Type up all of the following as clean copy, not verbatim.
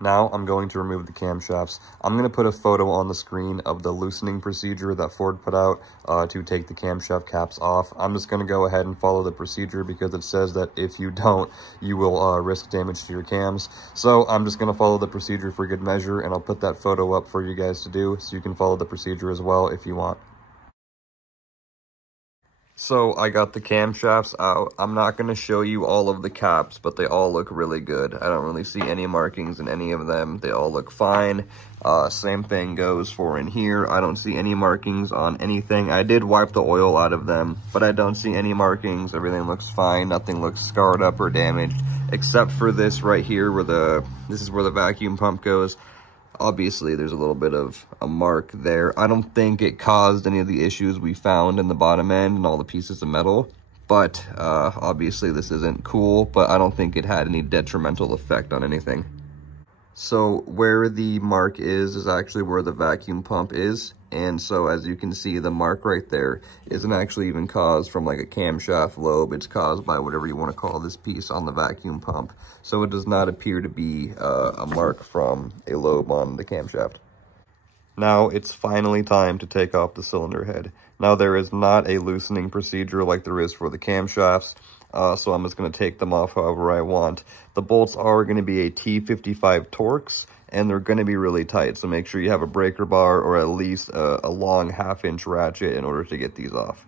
Now I'm going to remove the camshafts. I'm going to put a photo on the screen of the loosening procedure that Ford put out to take the camshaft caps off. I'm just going to go ahead and follow the procedure because it says that if you don't, you will risk damage to your cams. So I'm just going to follow the procedure for good measure, and I'll put that photo up for you guys to do so you can follow the procedure as well if you want. So I got the camshafts out. I'm not going to show you all of the caps, but they all look really good. I don't really see any markings in any of them. They all look fine. Same thing goes for in here. I don't see any markings on anything. I did wipe the oil out of them, but I don't see any markings. Everything looks fine. Nothing looks scarred up or damaged, except for this right here where this is where the vacuum pump goes. Obviously, there's a little bit of a mark there. I don't think it caused any of the issues we found in the bottom end and all the pieces of metal, but obviously this isn't cool, but I don't think it had any detrimental effect on anything. So where the mark is actually where the vacuum pump is. And so as you can see, the mark right there isn't actually even caused from like a camshaft lobe. It's caused by whatever you want to call this piece on the vacuum pump. So it does not appear to be a mark from a lobe on the camshaft. Now it's finally time to take off the cylinder head. Now there is not a loosening procedure like there is for the camshafts. So I'm just going to take them off however I want. The bolts are going to be a T55 Torx, and they're going to be really tight. So make sure you have a breaker bar or at least a long 1/2-inch ratchet in order to get these off.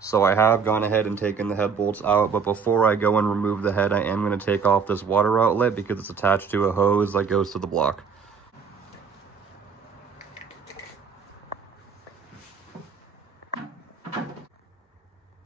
So I have gone ahead and taken the head bolts out, but before I go and remove the head, I am going to take off this water outlet because it's attached to a hose that goes to the block.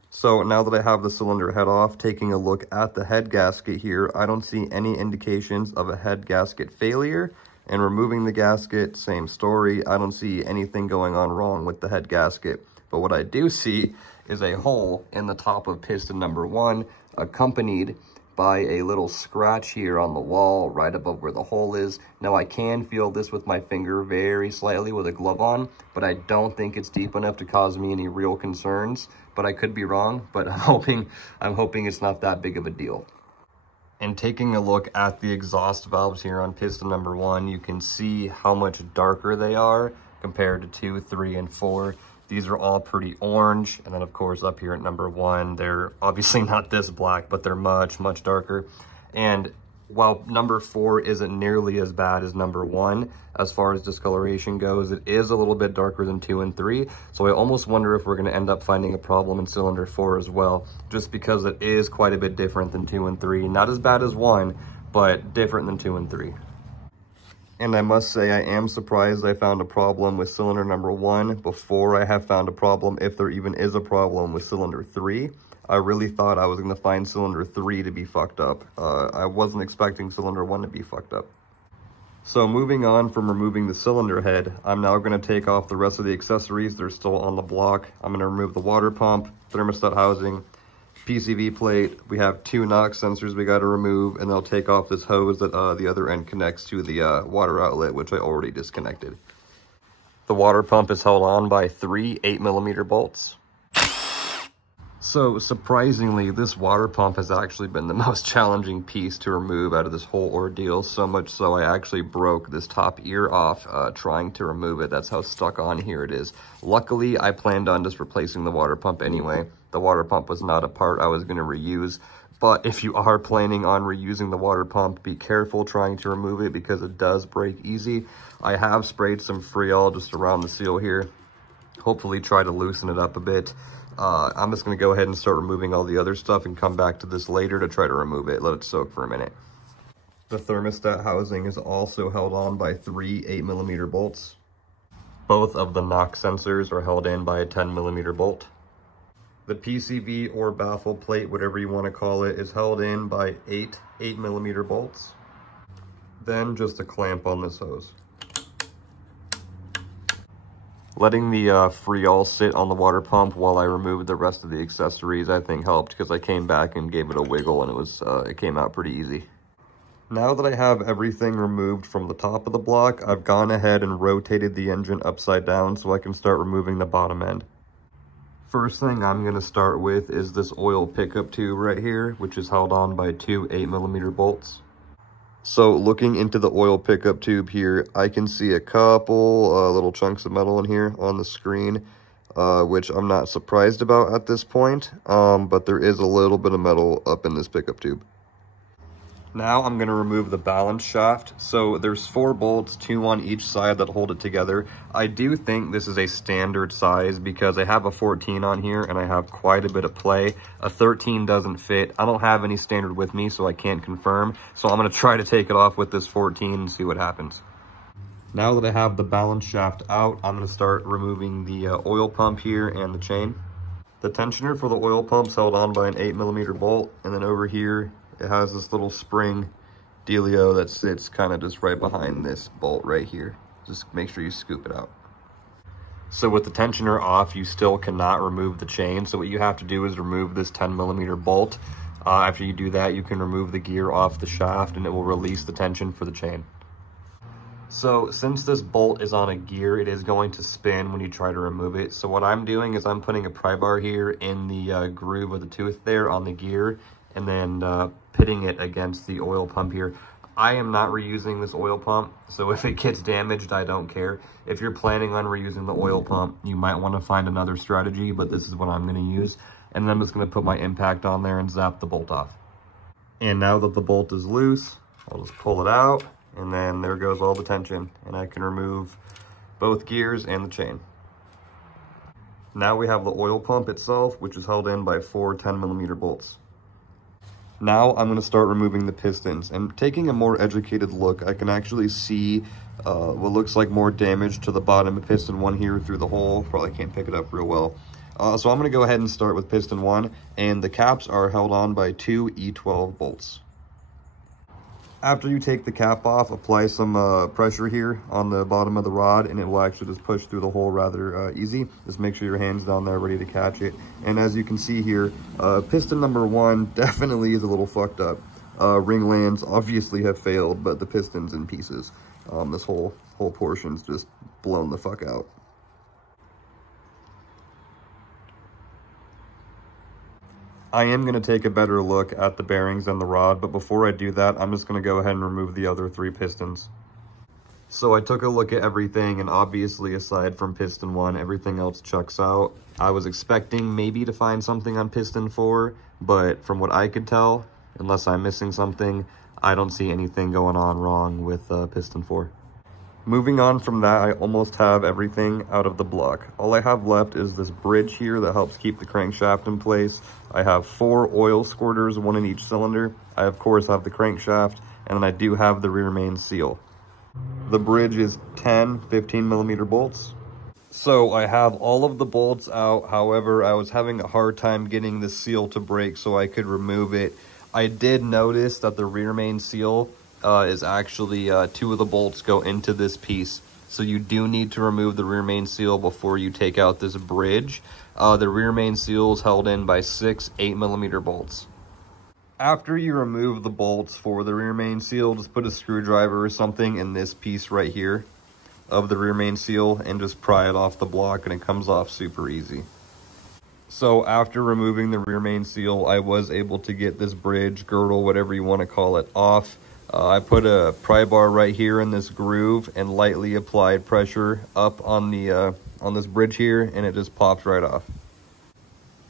So now that I have the cylinder head off, taking a look at the head gasket here, I don't see any indications of a head gasket failure. And removing the gasket, same story. I don't see anything going on wrong with the head gasket. But what I do see is a hole in the top of piston number 1, accompanied by a little scratch here on the wall right above where the hole is. Now I can feel this with my finger very slightly with a glove on, but I don't think it's deep enough to cause me any real concerns. But I could be wrong, but I'm hoping it's not that big of a deal. And taking a look at the exhaust valves here on piston number 1, you can see how much darker they are compared to 2, 3, and 4. These are all pretty orange. And then of course up here at number 1, they're obviously not this black, but they're much, much darker. And while number 4 isn't nearly as bad as number 1, as far as discoloration goes, it is a little bit darker than 2 and 3. So I almost wonder if we're gonna end up finding a problem in cylinder 4 as well, just because it is quite a bit different than 2 and 3. Not as bad as 1, but different than 2 and 3. And I must say, I am surprised I found a problem with cylinder number 1 before I have found a problem, if there even is a problem, with cylinder 3. I really thought I was going to find cylinder 3 to be fucked up. I wasn't expecting cylinder 1 to be fucked up. So moving on from removing the cylinder head, I'm now going to take off the rest of the accessories. They're still on the block. I'm going to remove the water pump, thermostat housing, PCV plate. We have 2 knock sensors we got to remove, and I'll take off this hose that the other end connects to the water outlet, which I already disconnected. The water pump is held on by 3 8mm bolts. So surprisingly, this water pump has actually been the most challenging piece to remove out of this whole ordeal, so much so I actually broke this top ear off trying to remove it. That's how stuck on here it is. Luckily, I planned on just replacing the water pump anyway. The water pump was not a part I was going to reuse, but if you are planning on reusing the water pump, be careful trying to remove it because it does break easy. I have sprayed some Freol just around the seal here. Hopefully try to loosen it up a bit. I'm just going to go ahead and start removing all the other stuff and come back to this later to try to remove it. Let it soak for a minute. The thermostat housing is also held on by 3 8mm bolts. Both of the knock sensors are held in by a 10mm bolt. The PCV or baffle plate, whatever you want to call it, is held in by 8 8mm bolts. Then just a clamp on this hose. Letting the Freol sit on the water pump while I removed the rest of the accessories, I think helped because I came back and gave it a wiggle and it came out pretty easy. Now that I have everything removed from the top of the block, I've gone ahead and rotated the engine upside down so I can start removing the bottom end. First thing I'm going to start with is this oil pickup tube right here, which is held on by 2 8mm bolts. So looking into the oil pickup tube here, I can see a couple little chunks of metal in here on the screen, which I'm not surprised about at this point, but there is a little bit of metal up in this pickup tube. Now I'm going to remove the balance shaft. So there's 4 bolts, 2 on each side that hold it together. I do think this is a standard size because I have a 14 on here and I have quite a bit of play. A 13 doesn't fit. I don't have any standard with me, so I can't confirm. So I'm going to try to take it off with this 14 and see what happens. Now that I have the balance shaft out, I'm going to start removing the oil pump here and the chain. The tensioner for the oil pump's held on by an 8mm bolt, and then over here it has this little spring dealio that sits kind of just right behind this bolt right here. Just make sure you scoop it out. So with the tensioner off, you still cannot remove the chain. So what you have to do is remove this 10mm bolt. After you do that, you can remove the gear off the shaft and it will release the tension for the chain. So since this bolt is on a gear, it is going to spin when you try to remove it. So what I'm doing is I'm putting a pry bar here in the groove of the tooth there on the gear, and then pitting it against the oil pump here. I am not reusing this oil pump, so if it gets damaged, I don't care. If you're planning on reusing the oil pump, you might want to find another strategy, but this is what I'm going to use. And then I'm just going to put my impact on there and zap the bolt off. And now that the bolt is loose, I'll just pull it out, and then there goes all the tension, and I can remove both gears and the chain. Now we have the oil pump itself, which is held in by 4 10mm bolts. Now I'm going to start removing the pistons, and taking a more educated look, I can actually see what looks like more damage to the bottom of piston 1 here through the hole. Probably can't pick it up real well. So I'm going to go ahead and start with piston 1, and the caps are held on by 2 E12 bolts. After you take the cap off, apply some pressure here on the bottom of the rod, and it will actually just push through the hole rather easy. Just make sure your hand's down there ready to catch it. And as you can see here, piston number 1 definitely is a little fucked up. Ring lands obviously have failed, but the piston's in pieces. This whole portion's just blown the fuck out. I am going to take a better look at the bearings and the rod, but before I do that, I'm just going to go ahead and remove the other 3 pistons. So I took a look at everything, and obviously aside from piston 1, everything else checks out. I was expecting maybe to find something on piston 4, but from what I could tell, unless I'm missing something, I don't see anything going on wrong with piston 4. Moving on from that, I almost have everything out of the block. All I have left is this bridge here that helps keep the crankshaft in place. I have 4 oil squirters, 1 in each cylinder. I of course have the crankshaft, and then I do have the rear main seal. The bridge is 10 15mm bolts. So I have all of the bolts out. However, I was having a hard time getting the seal to break so I could remove it. I did notice that the rear main seal is actually 2 of the bolts go into this piece. So you do need to remove the rear main seal before you take out this bridge. The rear main seal is held in by 6 8mm bolts. After you remove the bolts for the rear main seal, just put a screwdriver or something in this piece right here of the rear main seal and just pry it off the block, and it comes off super easy. So after removing the rear main seal, I was able to get this bridge, girdle, whatever you want to call it, off. I put a pry bar right here in this groove and lightly applied pressure up on the on this bridge here, and it just popped right off.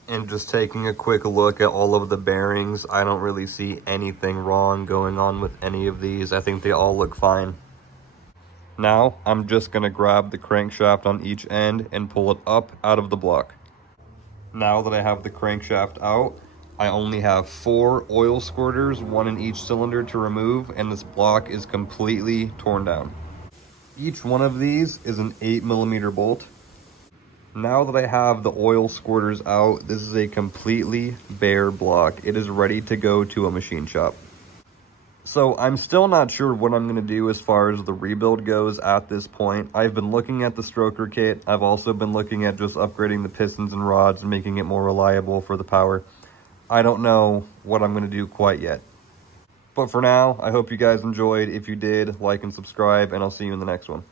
And just taking a quick look at all of the bearings, I don't really see anything wrong going on with any of these. I think they all look fine. Now I'm just going to grab the crankshaft on each end and pull it up out of the block. Now that I have the crankshaft out, I only have 4 oil squirters, 1 in each cylinder to remove, and this block is completely torn down. Each one of these is an 8mm bolt. Now that I have the oil squirters out, this is a completely bare block. It is ready to go to a machine shop. So I'm still not sure what I'm going to do as far as the rebuild goes at this point. I've been looking at the stroker kit. I've also been looking at just upgrading the pistons and rods and making it more reliable for the power. I don't know what I'm going to do quite yet. But for now, I hope you guys enjoyed. If you did, like and subscribe, and I'll see you in the next one.